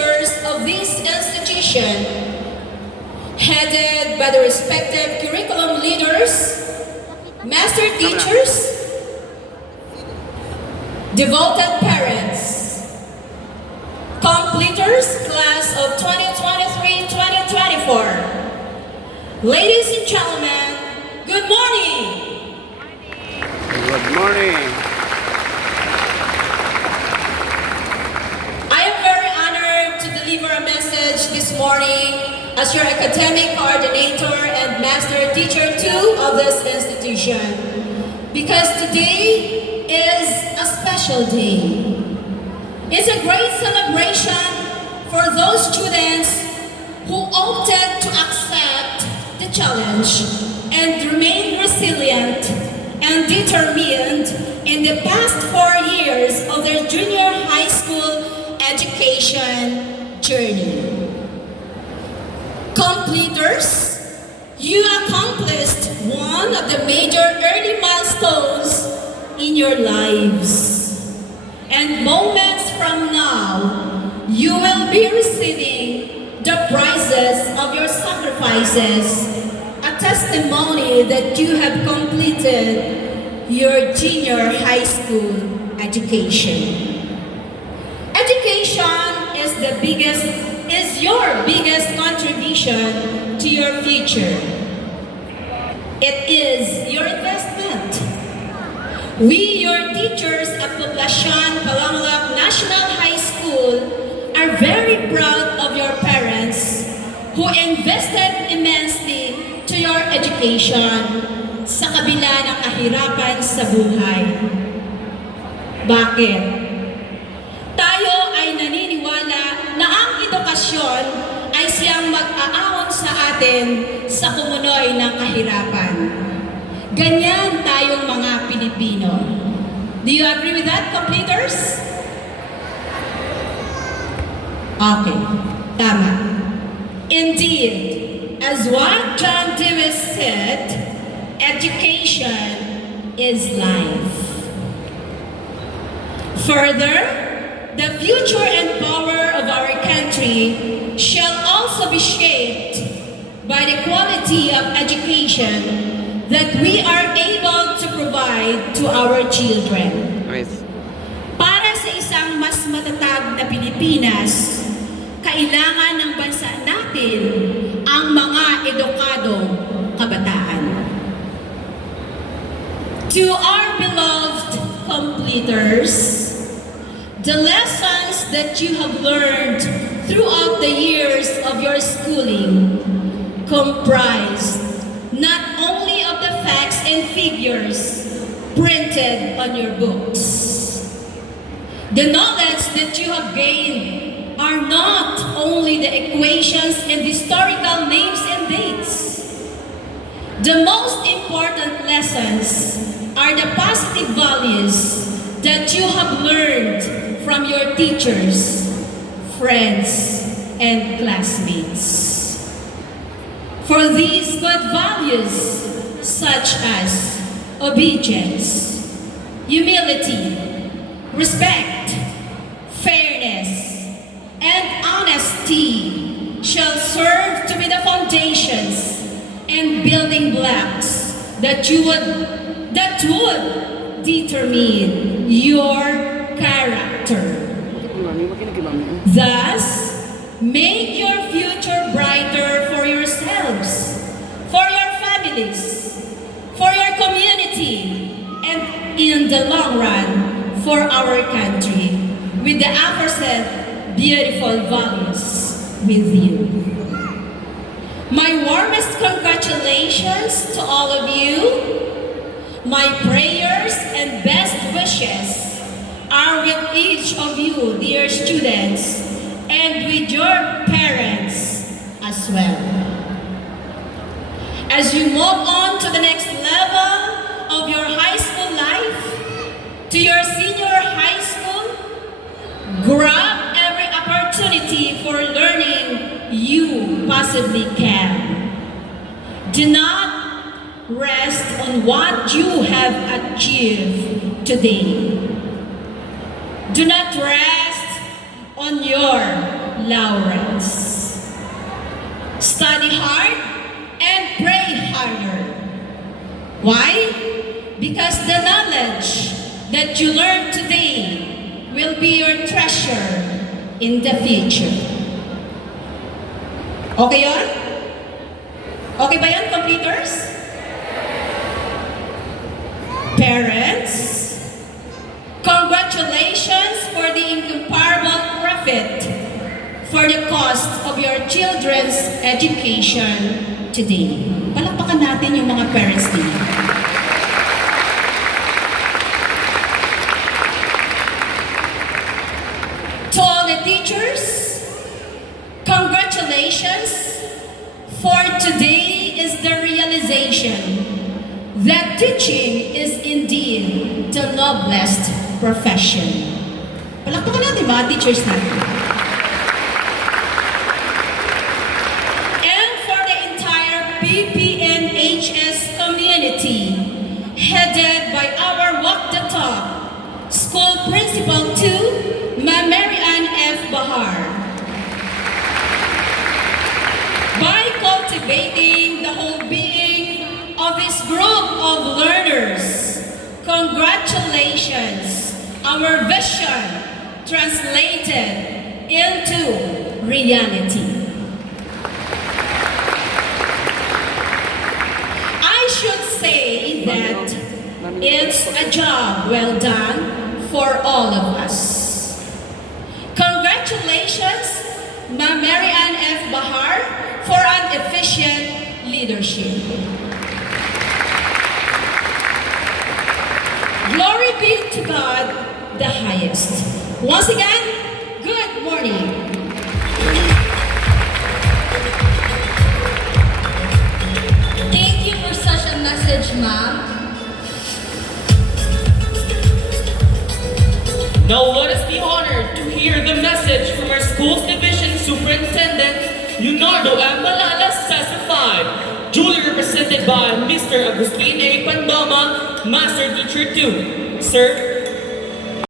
teachers of this institution, headed by the respective curriculum leaders, master teachers, devoted parents, completers class of 2023-2024. Ladies and gentlemen, good morning! Good morning. I am very honored to deliver a message this morning as your academic coordinator and master teacher too of this institution. Because today is a special day. It's a great celebration for those students who opted to accept the challenge and remain resilient and determined in the past 4 years of their junior high school education journey. Completers, you accomplished one of the major early milestones in your lives. And moments from now, you will be receiving the prizes of your sacrifices, a testimony that you have completed your junior high school education. Education is your biggest contribution to your future. It is your investment. We, your teachers at Poblacion Calanglac National High School, are very proud of your parents who invested immensely to your education sa kabila ng kahirapan sa buhay. Bakit? Tayo ay naniniwala na ang edukasyon ay siyang mag-aahon sa atin sa kumunoy ng kahirapan. Ganyan tayong mga Pilipino. Do you agree with that, completers? Okay, tama. Indeed, as what John Dewey said, education is life. Further, the future and power of our country shall also be shaped by the quality of education that we are able to provide to our children. Nice. Para sa isang mas matatag na Pilipinas, kailangan ng bansa natin ang mga edukadong kabataan. To our beloved completers, the lessons that you have learned throughout the years of your schooling comprise not only of the facts and figures printed on your books. The knowledge that you have gained are not only the equations and historical names and dates. The most important lessons are the positive values that you have learned from your teachers, friends, and classmates. For these good values, such as obedience, humility, respect, fairness, and honesty shall serve to be the foundations and building blocks that would determine your character. Thus, make your future brighter for yourselves, for your families, for your community, and in the long run, for our country, with the aforesaid beautiful values with you. My warmest congratulations to all of you. My prayers and best wishes are with each of you, dear students, and with your parents as well. As you move on to the next level of your high school life, to your senior high school, grab every opportunity for learning you possibly can. Do not rest on what you have achieved today. Do not rest on your laurels. Study hard and pray harder. Why? Because the knowledge that you learn today will be your treasure in the future. Okay yun? Okay ba yan, completers? Parents, congratulations for the incomparable profit for the cost of your children's education today. Palakpakan natin yung mga parents din. To all the teachers, congratulations, for today is the realization that teaching is indeed the noblest profession. Palakpakan natin mga teachers natin. And for the entire PPNHS community, headed by our Walk the Talk School Principal 2, Ma Mary Ann F. Bahar. By cultivating the whole being of this group of learners, congratulations, our vision translated into reality. I should say that it's a job well done for all of us. Congratulations, Ma Mary Ann F. Bahar, for an efficient leadership. Glory be to God, the highest. Once again, good morning. Thank you for such a message, ma'am. Now let us be honored to hear the message from our school's division superintendent, Leonardo M. Malala, Sassafide, duly represented by Mr. Agustin A. Pandoma, Master Teacher 2. Sir,